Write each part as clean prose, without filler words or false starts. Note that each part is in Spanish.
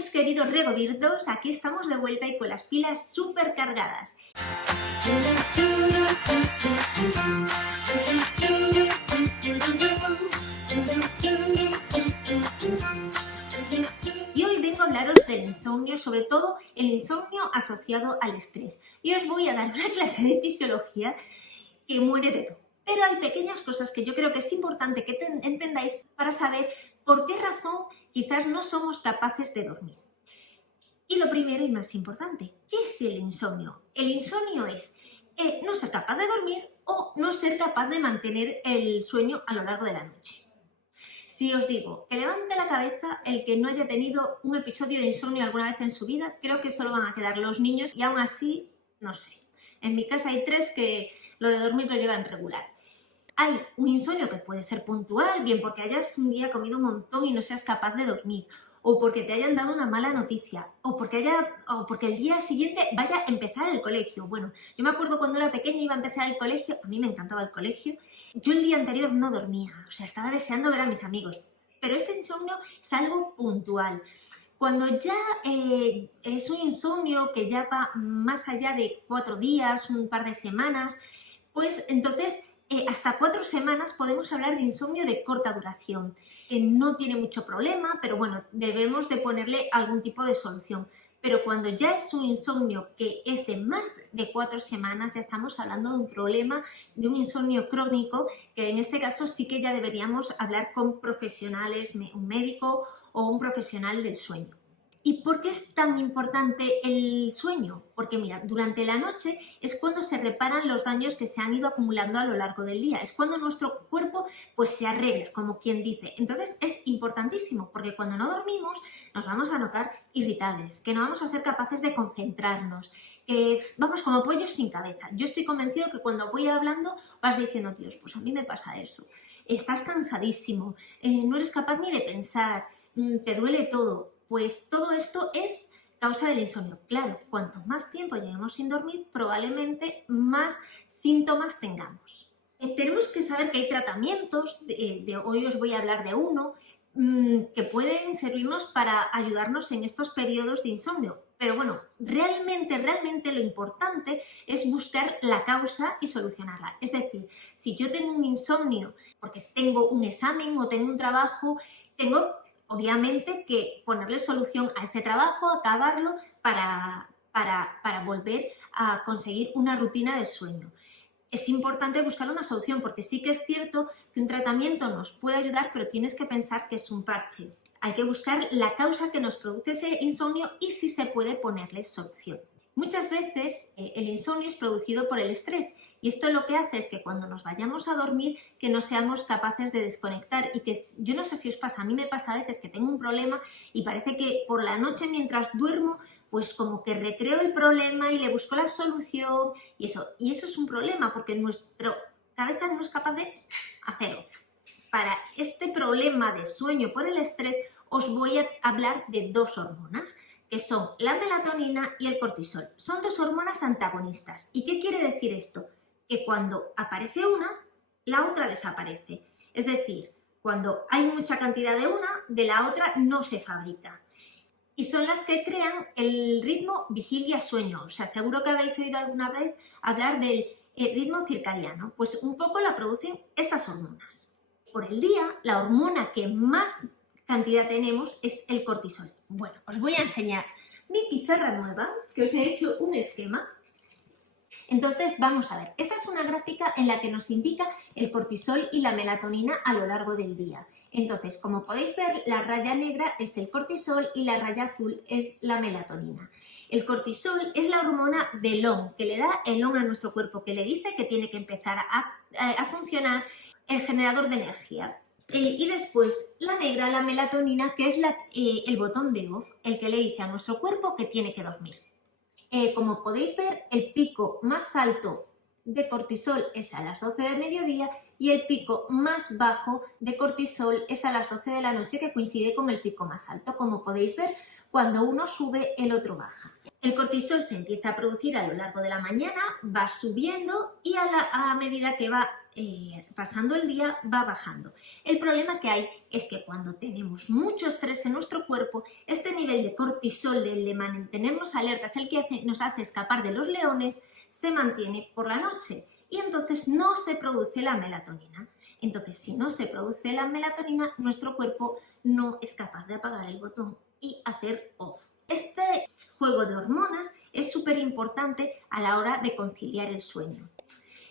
mis queridos regovirdos, aquí estamos de vuelta y con las pilas súper cargadas. Y hoy vengo a hablaros del insomnio, sobre todo el insomnio asociado al estrés. Y os voy a dar una clase de fisiología que muere de todo. Pero hay pequeñas cosas que yo creo que es importante que entendáis para saber por qué razón quizás no somos capaces de dormir. Y lo primero y más importante, ¿qué es el insomnio? El insomnio es no ser capaz de dormir o no ser capaz de mantener el sueño a lo largo de la noche. Si os digo que levante la cabeza el que no haya tenido un episodio de insomnio alguna vez en su vida, creo que solo van a quedar los niños y aún así, no sé. En mi casa hay 3 que lo de dormir lo llevan regular. Hay un insomnio que puede ser puntual, bien porque hayas un día comido un montón y no seas capaz de dormir, o porque te hayan dado una mala noticia, o porque el día siguiente vaya a empezar el colegio. Bueno, yo me acuerdo cuando era pequeña iba a empezar el colegio, a mí me encantaba el colegio, yo el día anterior no dormía, o sea, estaba deseando ver a mis amigos, pero este insomnio es algo puntual. Cuando ya es un insomnio que ya va más allá de 4 días, un par de semanas, pues entonces hasta 4 semanas podemos hablar de insomnio de corta duración, que no tiene mucho problema, pero bueno, debemos de ponerle algún tipo de solución. Pero cuando ya es un insomnio que es de más de 4 semanas, ya estamos hablando de un problema, de un insomnio crónico, que en este caso sí que ya deberíamos hablar con profesionales, un médico o un profesional del sueño. ¿Y por qué es tan importante el sueño? Porque mira, durante la noche es cuando se reparan los daños que se han ido acumulando a lo largo del día. Es cuando nuestro cuerpo pues se arregla, como quien dice. Entonces es importantísimo porque cuando no dormimos nos vamos a notar irritables, que no vamos a ser capaces de concentrarnos, que vamos como pollos sin cabeza. Yo estoy convencido que cuando voy hablando vas diciendo, tíos, pues a mí me pasa eso. Estás cansadísimo, no eres capaz ni de pensar, te duele todo. Pues todo esto es causa del insomnio. Claro, cuanto más tiempo llevemos sin dormir, probablemente más síntomas tengamos. Tenemos que saber que hay tratamientos, hoy os voy a hablar de uno, que pueden servirnos para ayudarnos en estos periodos de insomnio. Pero bueno, realmente lo importante es buscar la causa y solucionarla. Es decir, si yo tengo un insomnio porque tengo un examen o tengo un trabajo, tengo obviamente que ponerle solución a ese trabajo, acabarlo para volver a conseguir una rutina de sueño. Es importante buscar una solución porque sí que es cierto que un tratamiento nos puede ayudar, pero tienes que pensar que es un parche. Hay que buscar la causa que nos produce ese insomnio y si se puede ponerle solución. Muchas veces el insomnio es producido por el estrés y esto lo que hace es que cuando nos vayamos a dormir que no seamos capaces de desconectar y que yo no sé si os pasa, a mí me pasa a veces que tengo un problema y parece que por la noche mientras duermo pues como que recreo el problema y le busco la solución y eso es un problema porque nuestra cabeza no es capaz de hacerlo. Para este problema de sueño por el estrés os voy a hablar de 2 hormonas, que son la melatonina y el cortisol. Son 2 hormonas antagonistas. ¿Y qué quiere decir esto? Que cuando aparece una, la otra desaparece. Es decir, cuando hay mucha cantidad de una, de la otra no se fabrica. Y son las que crean el ritmo vigilia-sueño. O sea, seguro que habéis oído alguna vez hablar del ritmo circadiano. Pues un poco la producen estas hormonas. Por el día, la hormona que más cantidad tenemos es el cortisol. Bueno, os voy a enseñar mi pizarra nueva, que os he hecho un esquema. Entonces, vamos a ver. Esta es una gráfica en la que nos indica el cortisol y la melatonina a lo largo del día. Entonces, como podéis ver, la raya negra es el cortisol y la raya azul es la melatonina. El cortisol es la hormona del on, que le da el on a nuestro cuerpo, que le dice que tiene que empezar a funcionar el generador de energía. Y después la negra, la melatonina, que es el botón de off, el que le dice a nuestro cuerpo que tiene que dormir. Como podéis ver, el pico más alto de cortisol es a las 12 de mediodía y el pico más bajo de cortisol es a las 12 de la noche, que coincide con el pico más alto. Como podéis ver, cuando uno sube, el otro baja. El cortisol se empieza a producir a lo largo de la mañana, va subiendo y a medida que va pasando el día, va bajando. El problema que hay es que cuando tenemos mucho estrés en nuestro cuerpo, este nivel de cortisol, el de mantenernos alertas, el que nos hace escapar de los leones, se mantiene por la noche y entonces no se produce la melatonina. Entonces, si no se produce la melatonina, nuestro cuerpo no es capaz de apagar el botón y hacer off. Este juego de hormonas es súper importante a la hora de conciliar el sueño.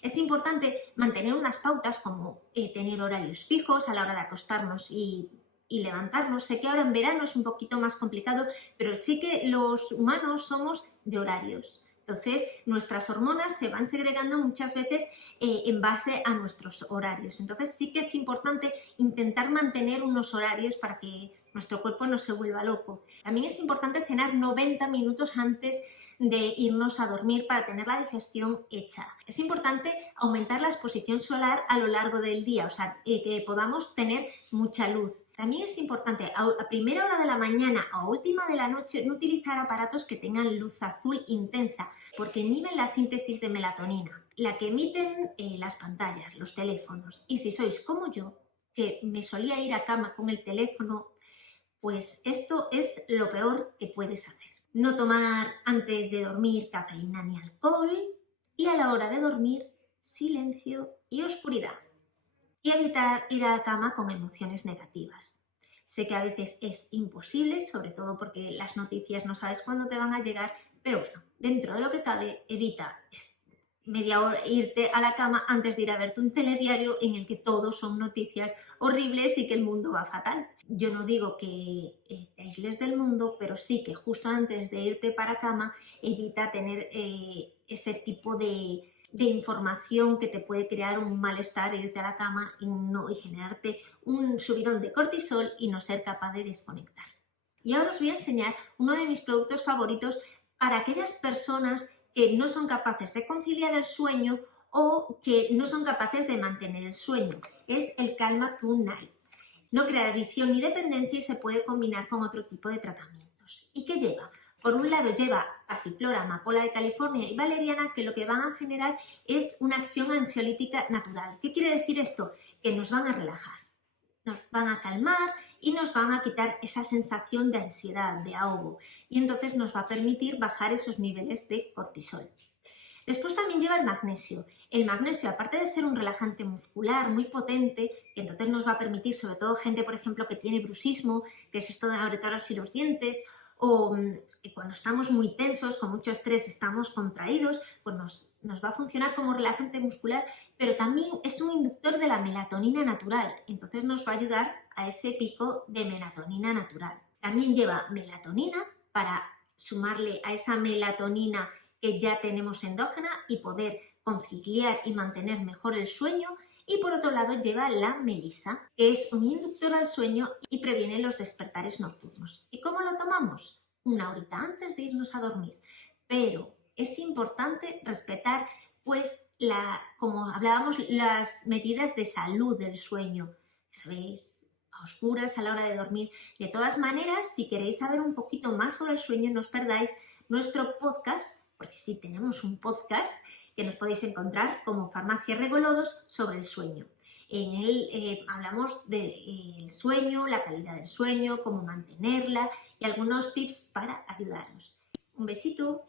Es importante mantener unas pautas como tener horarios fijos a la hora de acostarnos y levantarnos. Sé que ahora en verano es un poquito más complicado, pero sí que los humanos somos de horarios. Entonces, nuestras hormonas se van segregando muchas veces en base a nuestros horarios. Entonces, sí que es importante intentar mantener unos horarios para que nuestro cuerpo no se vuelva loco. También es importante cenar 90 minutos antes de irnos a dormir para tener la digestión hecha. Es importante aumentar la exposición solar a lo largo del día, o sea, que podamos tener mucha luz. También es importante a primera hora de la mañana o a última de la noche no utilizar aparatos que tengan luz azul intensa porque inhiben la síntesis de melatonina, la que emiten las pantallas, los teléfonos. Y si sois como yo, que me solía ir a cama con el teléfono, pues esto es lo peor que puedes hacer. No tomar antes de dormir cafeína ni alcohol y a la hora de dormir silencio y oscuridad. Y evitar ir a la cama con emociones negativas. Sé que a veces es imposible, sobre todo porque las noticias no sabes cuándo te van a llegar, pero bueno, dentro de lo que cabe, evita media hora irte a la cama antes de ir a verte un telediario en el que todo son noticias horribles y que el mundo va fatal. Yo no digo que te aísles del mundo, pero sí que justo antes de irte para cama, evita tener ese tipo de información que te puede crear un malestar, irte a la cama y generarte un subidón de cortisol y no ser capaz de desconectar. Y ahora os voy a enseñar uno de mis productos favoritos para aquellas personas que no son capaces de conciliar el sueño o que no son capaces de mantener el sueño. Es el Calma Tonight. No crea adicción ni dependencia y se puede combinar con otro tipo de tratamientos. ¿Y qué lleva? Por un lado lleva pasiflora, amapola de California y valeriana, que lo que van a generar es una acción ansiolítica natural. ¿Qué quiere decir esto? Que nos van a relajar, nos van a calmar y nos van a quitar esa sensación de ansiedad, de ahogo. Y entonces nos va a permitir bajar esos niveles de cortisol. Después también lleva el magnesio. El magnesio, aparte de ser un relajante muscular muy potente, que entonces nos va a permitir, sobre todo gente, por ejemplo, que tiene bruxismo, que es esto de apretarse los dientes, o cuando estamos muy tensos, con mucho estrés, estamos contraídos, pues nos va a funcionar como relajante muscular, pero también es un inductor de la melatonina natural, entonces nos va a ayudar a ese pico de melatonina natural. También lleva melatonina para sumarle a esa melatonina que ya tenemos endógena y poder conciliar y mantener mejor el sueño. Y por otro lado lleva la melisa, que es un inductor al sueño y previene los despertares nocturnos. ¿Y cómo lo tomamos? Una horita antes de irnos a dormir. Pero es importante respetar, pues, como hablábamos, las medidas de salud del sueño. ¿Sabéis? A oscuras a la hora de dormir. De todas maneras, si queréis saber un poquito más sobre el sueño, no os perdáis nuestro podcast, porque sí tenemos un podcast que nos podéis encontrar como Farmacia Regolodos sobre el sueño. En él hablamos del sueño, la calidad del sueño, cómo mantenerla y algunos tips para ayudaros. Un besito.